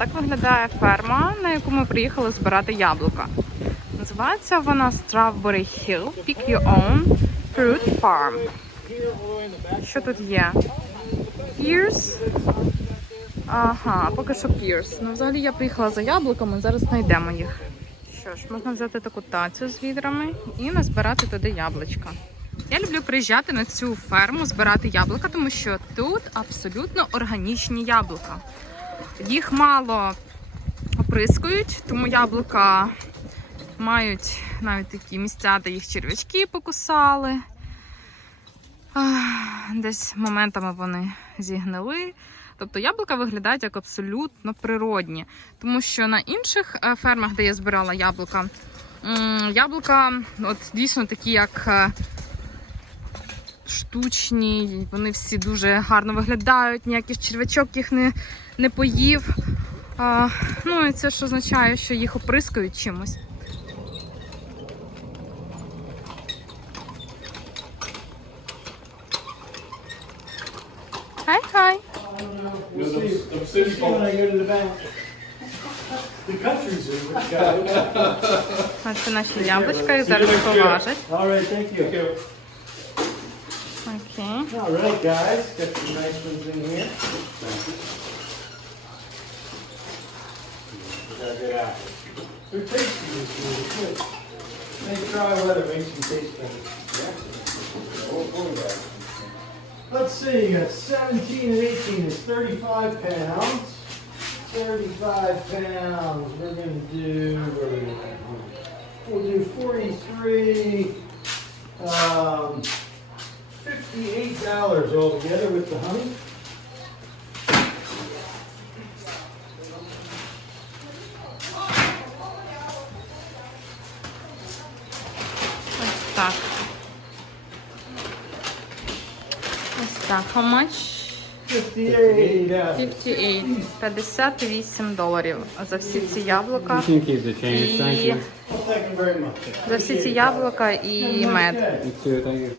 Так виглядає ферма, на яку ми приїхали збирати яблука. Називається вона Strawberry Hill Pick Your Own Fruit Farm. Що тут є? Pears. Ага, поки що Pears. Ну, взагалі я приїхала за яблуками, зараз знайдемо їх. Що ж, можна взяти таку тацю з відрами і назбирати туди яблучка. Я люблю приїжджати на цю ферму, збирати яблука, тому що тут абсолютно органічні яблука. Їх мало оприскують, тому яблука мають навіть такі місця, де їх черв'ячки покусали. Десь моментами вони зігнили. Тобто яблука виглядають як абсолютно природні. Тому що на інших е, фермах, де я збирала яблука, яблука от дійсно такі, як е, штучні, вони всі дуже гарно виглядають, ніяких черв'ячок їх не, не поїв. А, ну і це ж означає, що їх оприскують чимось. It. Ось це наші яблучка, їх зараз поважать. Okay. All right, guys. Got some nice ones in here. Good apple. They're tasty this year. Good. Nice dry weather makes them taste better. Let's see. You got 17 and 18 is 35 pounds. 35 pounds. We're going to do. Where are we going? We'll do 43. Um, $58 altogether with the honey. Ось так. Ось так. How much? 58 out of 58. 58 доларів за всі ці яблука. You can keep the change. Thank І you. Well, thank you very much. за всі ці яблука і мед. You too. Thank you.